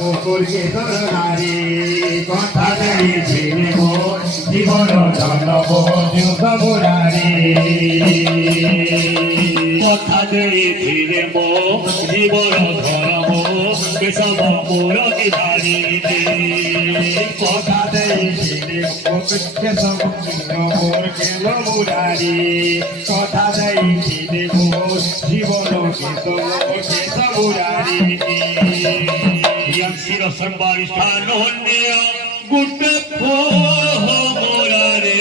মুকুরকে তোর নারী কথা দিয়েছিলে মোর জীবন জন্ম মুরারি কথা দিয়েছিলে মোর জীবন ধর্ম কেশব মুরগিধারী কথা দিয়েছিলে কেশব মোর কেল মুরারি কথা দিয়েছিলে মোর জীবন কেশব মুরারি শির সর্বার স্থান গুটে মোরারে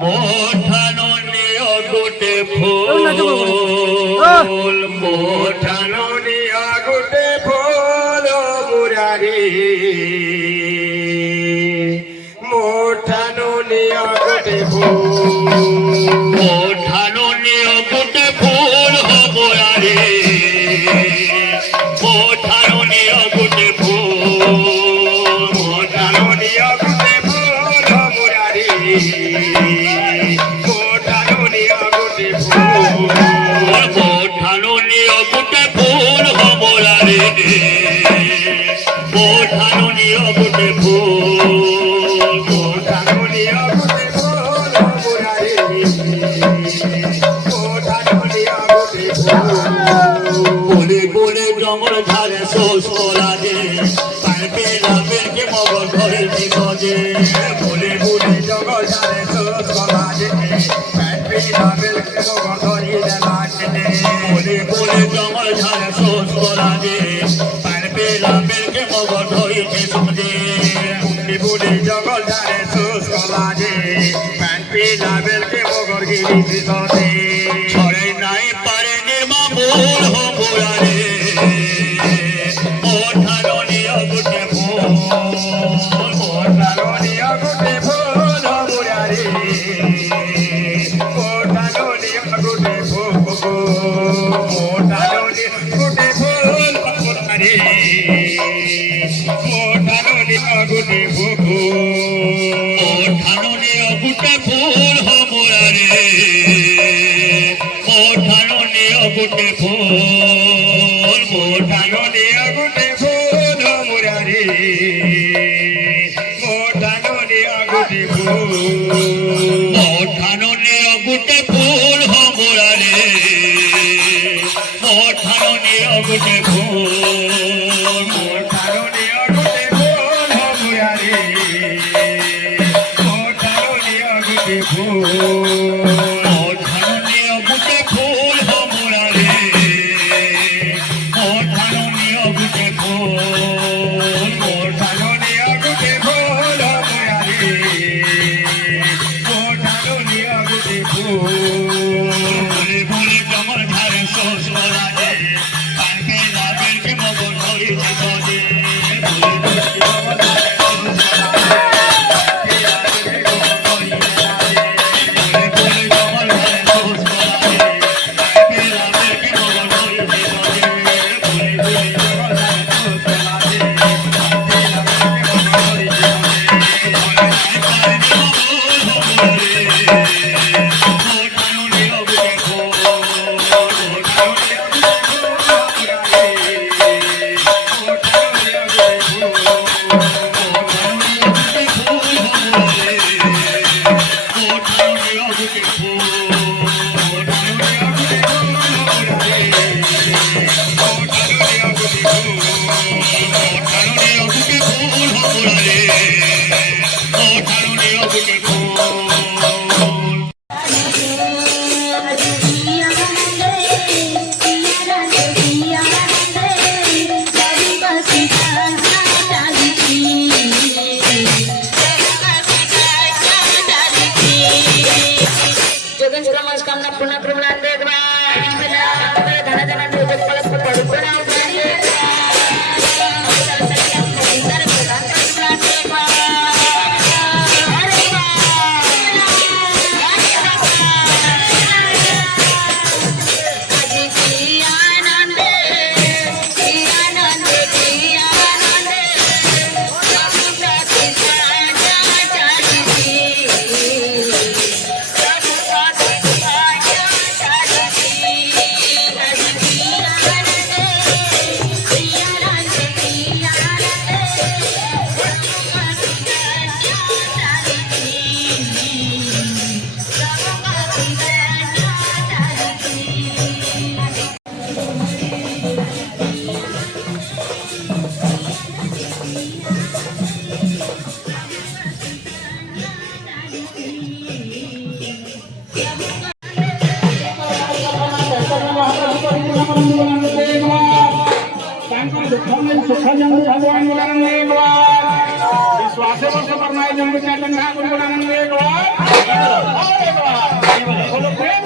মোঠানো নিয় গুটে ফুল মোঠানো নিয় গুটে ফুল মুরারি মোঠানো নিয় গুটে ফুল মোঠানো নিয় গুটে ফুল মোরারি মোঠানো নিয় গুটে ফুল মোঠানো নিয় গুটে ফুল মুরারি মোঠানো নিয় গুটে ফুল মোঠানো নিয় গুটে ফুল মোরারি মোঠানো নিয় গুটে ফুল মোঠানো নিয় গুটে ফুল মুরারি মোঠানো নিয় গুটে ফুল বলে বলে জঙ্গল ধারে শোষ করা যে পাইপে লাভেরকে মগর ধরে জীবনে বলে বলে জঙ্গল ধারে শোষ করা যে পাইপে লাভেরকে মগর ধরে দেলাটে বলে বলে জঙ্গল ধারে শোষ করা যে পাইপে লাভেরকে মগর ধরে জীবনে বলে বলে জঙ্গল ধারে শোষ করা যে পাইপে লাভেরকে মগর গিরি ভিতরে ছড়ে নাই পারে নির্মামূল মোরারে মোঠানো নিয় গুটে ফুল মোঠানো নিয় গুটে ফুল মুরারি মোঠানো নিয় গুটে ফুল মোঠানো নিয় গুটে ফুল মুরারি মোঠানো নিয় গুটে ফুল মোঠানো নিয় গুটে ফুল মুরারি মোঠানো নিয় গুটে ফুল মোঠানো নিয় গুটে ফুল মুরারি মোঠানো নিয় গুটে ফুল মোঠানো নিয় গুটে ফুল মুরারি মোঠানো নিয় গুটে ফুল মোঠানো নিয় গুটে ফুল মুরারি মোঠানো নিয় গুটে ফুল মোঠানো নিয় গুটে ফুল মুরারি মোঠানো নিয় গুটে ফুল মোঠানো নিয় গুটে ফুল মুরারি মোঠানো নিয় গুটে ফুল বলে বলে জঙ্গল ধারে শোষ করা যে পাইপে লাভেরকে মগর ধরে জীবনে বলে বলে জঙ্গল ধারে শোষ করা যে दुःखं सुखं भगवान गुणानंद एक बार विश्वास वर्ष पर मैं जन्म चाटन ठाकुर गुणानंद एक बार बोलो